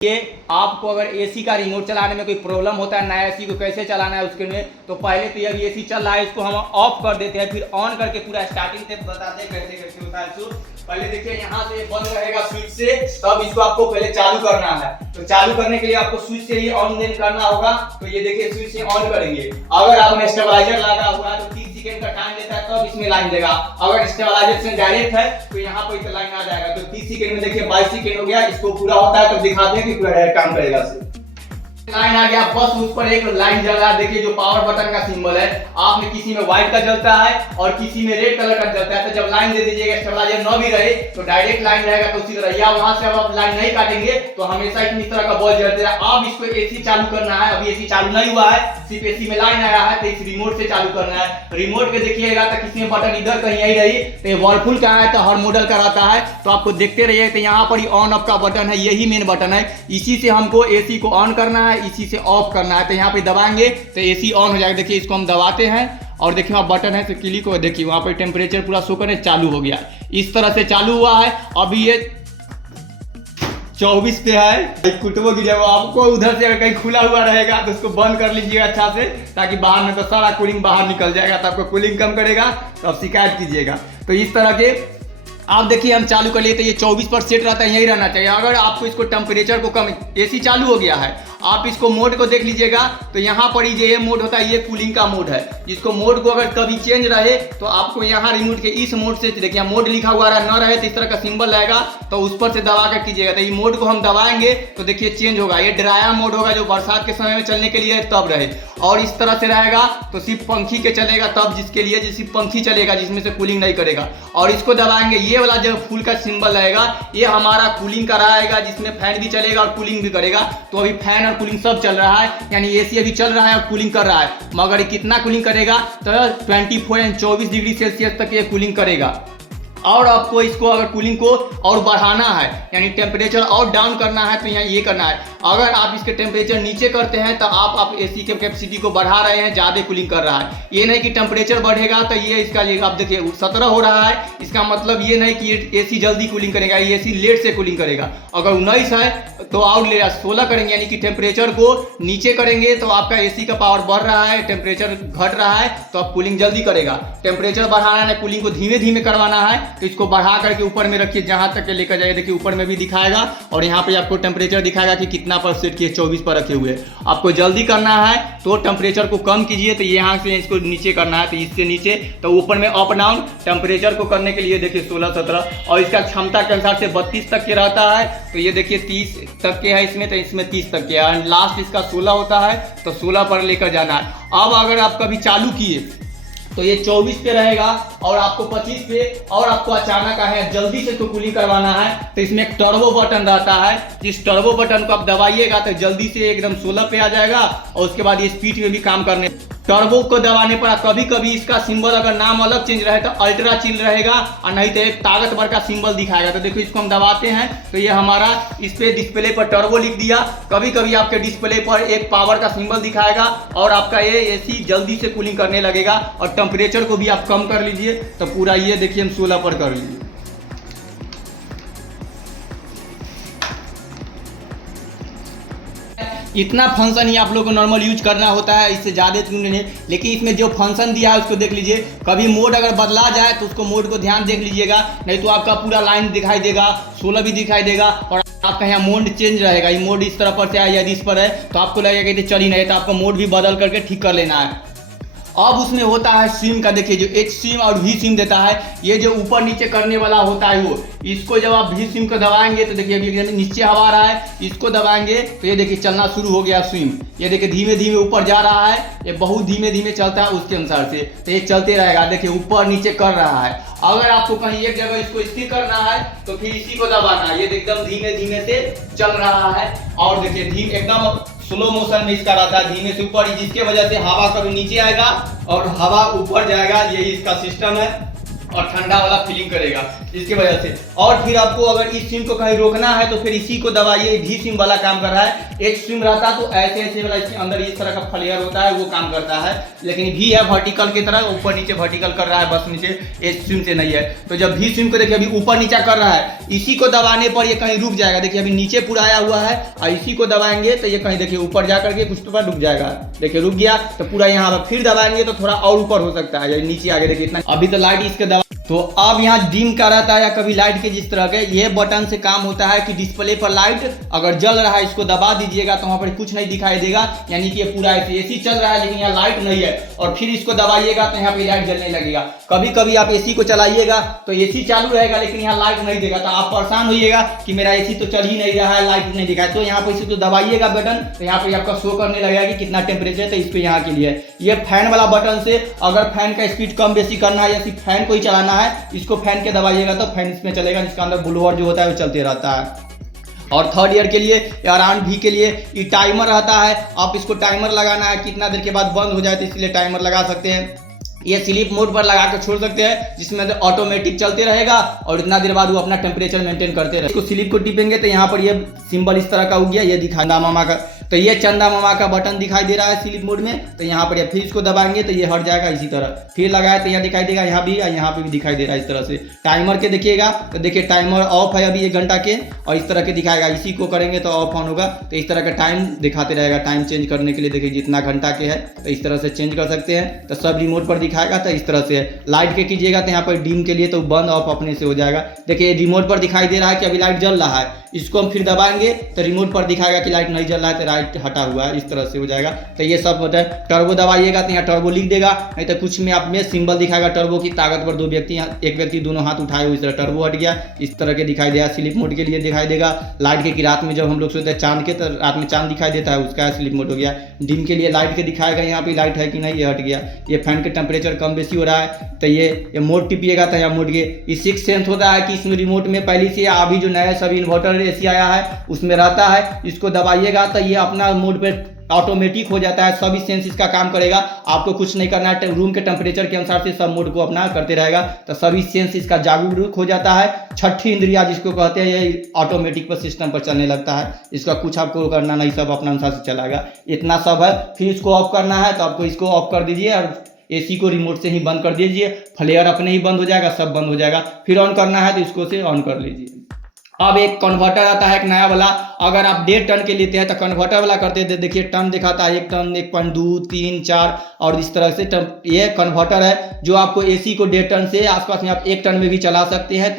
ये आपको अगर एसी का रिमोट चलाने में कोई प्रॉब्लम होता है, नया एसी को कैसे चलाना है उसके में, तो पहले तो ये एसी चल रहा है इसको हम ऑफ कर देते हैं, फिर ऑन करके पूरा स्टार्टिंग से बताते हैं कैसे कैसे होता है। तो पहले देखिए यहाँ से बंद रहेगा स्विच से, तब इसको आपको पहले चालू करना है। तो चालू करने के लिए आपको स्विच से ही ऑन करना होगा। तो ये देखिए स्विच से ऑन करेंगे। अगर आपने स्टेबलाइजर लगा हुआ है तो 30 सेकंड का टाइम लेता है, तब इसमें लाइन देगा। अगर स्टेबलाइजर से डायरेक्ट है तो यहाँ पर लाइन आ जाएगा। तो 30 सेकंड में देखिए 22 सेकंड हो गया, इसको पूरा होता है तो दिखाते हैं कि पूरा डायरेक्ट काम करेगा। लाइन आ गया, बस उस पर एक लाइन जल रहा है। देखिए जो पावर बटन का सिंबल है, आप में किसी में व्हाइट का जलता है और किसी में रेड कलर का जलता है। तो जब लाइन दे दीजिएगा, स्टेबलाइजर न भी रहे तो डायरेक्ट लाइन रहेगा। तो उसी तरह या वहां से अब आप लाइन नहीं काटेंगे तो हमेशा इस तरह का बॉल जलते रहेगा। अब इसको एसी चालू करना है। अभी एसी चालू नहीं हुआ है, सिर्फ एसी में लाइन आया है, तो इस रिमोट से चालू करना है। रिमोट पे देखिएगा तो किसी में बटन इधर कहीं यही रही, तो ये वर्लपूल का है तो हर मॉडल का रहता है। तो आपको देखते रहिए। तो यहाँ पर ही ऑन ऑफ का बटन है, यही मेन बटन है। इसी से हमको एसी को ऑन करना है, इसी से ऑफ करना है। तो यहाँ पे दबाएंगे तो एसी ऑन हो जाएगा। देखिए इसको हम दबाते हैं और देखिए वहाँ बटन है तो क्लिक हो, देखिए वहाँ पे टेम्परेचर पूरा शो करने चालू हो गया। इस तरह से चालू हुआ है। अभी ये 24 पे है। कुटबो की जब आपको उधर से अगर कहीं खुला हुआ रहेगा तो उसको बंद कर लीजिएगा अच्छा से, ताकि बाहर में तो सारा कूलिंग बाहर निकल जाएगा। तो आपको कूलिंग कम करेगा तो आप शिकायत कीजिएगा। तो इस तरह के आप देखिए हम चालू कर लिए तो ये 24 पर सेट रहता है, यही रहना चाहिए। अगर आपको इसको टेम्परेचर को कम, एसी चालू हो गया है, आप इसको मोड को देख लीजिएगा तो यहाँ पर ही ये मोड होता है, ये कूलिंग का मोड है। जिसको मोड को अगर कभी चेंज रहे तो आपको यहाँ रिमोट के इस मोड से देखिए मोड लिखा हुआ न रहे तो इस तरह का सिंबल रहेगा, तो उस पर से दबा कर कीजिएगा। तो ये मोड को हम दबाएंगे तो देखिए चेंज होगा। ये ड्रायर मोड होगा जो बरसात के समय में चलने के लिए तब रहे, और इस तरह से रहेगा तो सिर्फ पंखी के चलेगा तब, जिसके लिए सिर्फ पंखी चलेगा जिसमें से कूलिंग नहीं करेगा। और इसको दबाएंगे, ये वाला जो फुल का सिंबल रहेगा ये हमारा कूलिंग का रहेगा, जिसमें फैन भी चलेगा और कूलिंग भी करेगा। तो अभी फैन और कूलिंग सब चल रहा है, यानी एसी अभी चल रहा है और कूलिंग कर रहा है। मगर कितना कूलिंग करेगा तो 24 डिग्री सेल्सियस तक ये कूलिंग करेगा। और आपको इसको अगर कूलिंग को और बढ़ाना है, यानी टेम्परेचर और डाउन करना है, तो यहाँ ये करना है। अगर आप इसके टेम्परेचर नीचे करते हैं तो आप एसी के कैपेसिटी को बढ़ा रहे हैं, ज़्यादा कूलिंग कर रहा है। ये नहीं कि टेम्परेचर बढ़ेगा तो ये इसका आप देखिए 17 हो रहा है, इसका मतलब ये नहीं कि एसी जल्दी कूलिंग करेगा, ये एसी लेट से कूलिंग करेगा। अगर 19 है तो और ले 16 करेंगे, यानी कि टेम्परेचर को नीचे करेंगे तो आपका एसी का पावर बढ़ रहा है, टेम्परेचर घट रहा है तो आप कूलिंग जल्दी करेगा। टेम्परेचर बढ़ाना है, कूलिंग को धीमे धीमे करवाना है, तो इसको बढ़ा करके ऊपर में रखिए, जहां तक के लेकर जाइए। देखिए ऊपर में भी दिखाएगा और यहाँ पे आपको टेम्परेचर दिखाएगा कि कितना पर सेट किए, 24 पर रखे हुए। आपको जल्दी करना है तो टेम्परेचर को कम कीजिए, तो यहाँ से इसको नीचे करना है, तो इससे नीचे। तो ऊपर में अप डाउन टेम्परेचर को करने के लिए देखिए 16, 17, और इसका क्षमता के अनुसार से 32 तक के रहता है। तो ये देखिए 30 तक के है इसमें, तो इसमें 30 तक के है। लास्ट इसका 16 होता है, तो 16 पर लेकर जाना है। अब अगर आप कभी चालू किए तो ये 24 पे रहेगा और आपको 25 पे, और आपको अचानक है जल्दी से तो कूलिंग करवाना है तो इसमें एक टर्बो बटन रहता है। जिस टर्बो बटन को आप दबाइएगा तो जल्दी से एकदम 16 पे आ जाएगा, और उसके बाद ये स्पीड में भी काम करने। टर्बो को दबाने पर कभी कभी इसका सिंबल अगर नाम अलग चेंज रहे तो अल्ट्रा चिल रहेगा, और नहीं तो एक ताकतवर का सिंबल दिखाएगा। तो देखो इसको हम दबाते हैं तो ये हमारा इस पे डिस्प्ले पर टर्बो लिख दिया। कभी कभी आपके डिस्प्ले पर एक पावर का सिंबल दिखाएगा और आपका ये एसी जल्दी से कूलिंग करने लगेगा। और टेम्परेचर को भी आप कम कर लीजिए तो पूरा ये देखिए हम 16 पर कर लीजिए। इतना फंक्शन ही आप लोग को नॉर्मल यूज करना होता है, इससे ज़्यादा तो नहीं। लेकिन इसमें जो फंक्शन दिया है उसको देख लीजिए। कभी मोड अगर बदला जाए तो उसको मोड को ध्यान देख लीजिएगा, नहीं तो आपका पूरा लाइन दिखाई देगा, 16 भी दिखाई देगा, और आपका यहाँ मोड चेंज रहेगा। ये मोड इस तरह पर से है, यदि इस पर है तो आपको लगेगा कि चल ही नहीं, तो आपको मोड भी बदल करके ठीक कर लेना है। अब उसमें होता है सिम का, देखिए जो H सिम और V सिम देता है, ये जो ऊपर नीचे करने वाला होता है वो। इसको जब आप V सिम को दबाएंगे तो देखिए अभी नीचे हवा आ रहा है, इसको दबाएंगे तो ये देखिए चलना शुरू हो गया सिम। ये देखिए धीमे धीमे ऊपर जा रहा है, ये बहुत धीमे धीमे चलता है उसके अनुसार से, तो ये चलते रहेगा। देखिए ऊपर नीचे कर रहा है। अगर आपको कहीं एक जगह इसको स्थिर करना है तो फिर इसी को दबाना है। ये एकदम धीमे धीमे से चल रहा है, और देखिए धीमे एकदम स्लो मोशन में इसका रहता है, धीमे से ऊपर, जिसके वजह से हवा कभी नीचे आएगा और हवा ऊपर जाएगा। यही इसका सिस्टम है, और ठंडा वाला फीलिंग करेगा। इसकी वजह से। और फिर आपको अगर इस सिम को कहीं रोकना है तो फिर इसी को दबाइए, भी सिम वाला काम कर रहा है। एक सिम रहता तो ऐसे ऐसे वाला इसके अंदर इस तरह का फ्लेयर होता है, वो काम करता है, लेकिन भी है वर्टिकल की तरह, ऊपर नीचे वर्टिकल कर रहा है बस, नीचे इस सिम से नहीं है। तो जब भी सिम को देखिए अभी ऊपर नीचा कर रहा है, इसी को दबाने पर ये कहीं रुक जाएगा। देखिए अभी नीचे पूरा आया हुआ है और इसी को दबाएंगे तो ये कहीं देखिए ऊपर जा करके कुछ तो रुक जाएगा। देखिए रुक गया तो पूरा यहाँ पर फिर दबाएंगे तो थोड़ा और ऊपर हो सकता है, नीचे आगे देखिए इतना। अभी तो लाइट इसके दबा, तो अब यहाँ डिम का रहता है या कभी लाइट के जिस तरह के, ये बटन से काम होता है कि डिस्प्ले पर लाइट अगर जल रहा है इसको दबा दीजिएगा तो वहाँ पर कुछ नहीं दिखाई देगा, यानी कि ये पूरा एसी चल रहा है लेकिन यहाँ लाइट नहीं है, और फिर इसको दबाइएगा तो यहाँ पे लाइट जलने लगेगा। कभी कभी आप एसी को चलाइएगा तो एसी चालू रहेगा लेकिन यहाँ लाइट नहीं देगा, तो आप परेशान होइएगा कि मेरा एसी तो चल ही नहीं रहा है, लाइट नहीं दिखाई। तो यहाँ पर इसी को दबाइएगा बटन, तो यहाँ पे आपका शो करने लगेगा कि कितना टेम्परेचर है, तो इस पे यहाँ के लिए ये फैन वाला बटन से अगर फैन का स्पीड कम बेसी करना है या सिर्फ फैन को ही चलाना है, इसको फैन के दबाइएगा तो फैन इसमें चलेगा, जिसका अंदर ब्लोअर जो होता है वो चलते रहता है। और थर्ड ईयर के लिए या राउंड भी के लिए ये टाइमर रहता है, आप इसको टाइमर लगाना है कितना देर के बाद बंद हो जाए, तो इसलिए टाइमर लगा सकते हैं। ये स्लीप मोड पर लगा कर छोड़ सकते हैं, जिसमें ऑटोमेटिक चलते रहेगा और इतना देर बाद वो अपना टेम्परेचर मेंटेन करते रहेगा। इसको स्लीप को टिपेंगे तो यहाँ पर ये सिंबल इस तरह का हो गया, ये दिखा चंदा मामा का, तो ये चंदा मामा का बटन दिखाई दे रहा है स्लीप मोड में, तो यहाँ पर ये फिर इसको दबाएंगे तो ये हट जाएगा इसी तरह, फिर लगाए तो यहाँ दिखाई देगा, यहाँ भी यहाँ पे भी दिखाई दे रहा है इस तरह से। टाइमर के देखिएगा तो देखिए टाइमर ऑफ है अभी 1 घंटा के, और इस तरह के दिखाएगा, इसी को करेंगे तो ऑफ ऑन होगा, तो इस तरह का टाइम दिखाते रहेगा। टाइम चेंज करने के लिए देखिए जितना घंटा के है तो इस तरह से चेंज कर सकते हैं, तो सब रिमोट पर दिखाएगा। तो इस तरह से लाइट के कीजिएगा तो यहाँ पर डिम के लिए तो बंद ऑफ अपने से हो जाएगा। देखिए रिमोट पर दिखाई दे रहा है कि अभी लाइट जल रहा है, इसको हम फिर दबाएंगे तो रिमोट पर दिखाएगा कि लाइट नहीं जल रहा है, तो लाइट हटा हुआ है, इस तरह से हो जाएगा। तो ये सब होता है। टर्बो दबाइएगा तो यहाँ टर्बो लिख देगा, नहीं तो कुछ में आप में सिंबल दिखाएगा टर्बो की, ताकतवर 2 व्यक्ति, एक व्यक्ति दोनों हाथ उठाए हुए, इस तरह टर्बो हट गया, इस तरह के दिखाई देगा। स्लीप मोड के लिए दिखाई देगा लाइट के कि रात में जब हम लोग सोते हैं चांद के, तो रात में चांद दिखाई देता है, उसका स्लीप मोड हो गया। डिम के लिए लाइट के दिखाएगा, यहाँ पे लाइट है कि नहीं, ये हट गया। ये फैन के टेम्परेचर कम बेसी हो रहा है तो ये मोड टिपिएगा तो यहाँ मोड के। ये 6 सेंस होता है कि इसमें रिमोट में पहले से अभी जो नया सब इन्वर्टर एसी आया है उसमें रहता है, इसको दबाइएगा तो ये अपना मोड पे ऑटोमेटिक हो जाता है, सभी सेंस इसका काम करेगा, आपको कुछ नहीं करना है, रूम के टेम्परेचर के अनुसार से सब मोड को अपना करते रहेगा, तो सभी सेंस इसका जागरूक हो जाता है। छठी इंद्रिया जिसको कहते हैं ये ऑटोमेटिक पर सिस्टम पर चलने लगता है, इसका कुछ आपको करना नहीं, सब अपना अनुसार से चलाएगा। इतना सब है। फिर इसको ऑफ करना है तो आपको इसको ऑफ कर दीजिए और एसी को रिमोट से ही बंद कर दीजिए, फ्लेयर अपने ही बंद हो जाएगा, सब बंद हो जाएगा। फिर ऑन करना है तो इसको से ऑन कर लीजिए। अब एक कन्वर्टर आता है एक नया वाला, अगर आप 1.5 टन के लेते हैं तो कन्वर्टर वाला करते हैं, देखिए टन दिखाता है 1 टन, 1.2, 3, 4 और इस तरह से ये कन्वर्टर है जो आपको एसी को 1.5 टन से आसपास में आप 1 टन में भी चला सकते हैं।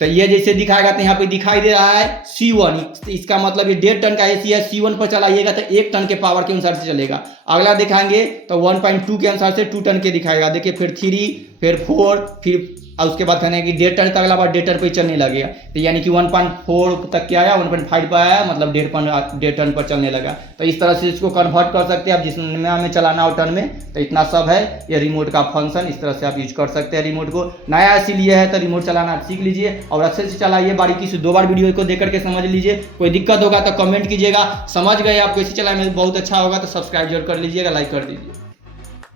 तो ये जैसे दिखाएगा तो यहाँ पे दिखाई दे रहा है C1, इसका मतलब ये 1.5 टन का एसी है, C1 पर चलाइएगा तो 1 टन के पावर के अनुसार से चलेगा। अगला दिखाएंगे तो 1.2 के अनुसार से 2 टन के दिखाएगा। देखिए फिर 3, फिर 4, फिर और उसके बाद कहने कि 1.5 टन तक अगला बार 1.5 टन पर चलने लगेगा, तो यानी कि 1.4 तक के आया, 1.5 पर आया, मतलब 1.5 टन पर चलने लगा। तो इस तरह से इसको कन्वर्ट कर सकते हैं आप जिसमें हमें चलाना हो टन में। तो इतना सब है ये रिमोट का फंक्शन, इस तरह से आप यूज कर सकते हैं रिमोट को। नया इसीलिए है तो रिमोट चलाना सीख लीजिए और अच्छे से चलाइए, बारीकी से 2 बार वीडियो को देख करके समझ लीजिए। कोई दिक्कत होगा तो कमेंट कीजिएगा, समझ गए आपको इसी चलाने में बहुत अच्छा होगा तो सब्सक्राइब जरूर कर लीजिएगा, लाइक कर दीजिए,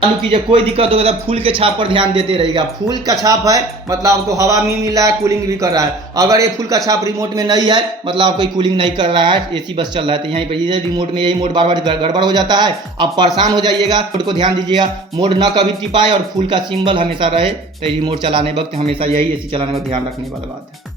चालू कीजिए। कोई दिक्कत होगा तो फुल के छाप पर ध्यान देते रहिएगा। फुल का छाप है मतलब आपको हवा भी मिल रहा है, कूलिंग भी कर रहा है। अगर ये फुल का छाप रिमोट में नहीं है मतलब आप कोई कूलिंग नहीं कर रहा है, एसी बस चल रहा है, तो यहीं पर ये रिमोट में यही मोड बार बार गड़बड़ हो जाता है, आप परेशान हो जाइएगा। मोड को ध्यान दीजिएगा, मोड न कभी टिपाए और फुल का सिंबल हमेशा रहे, तो रिमोट चलाने वक्त हमेशा यही एसी चलाने में ध्यान रखने वाली बात है।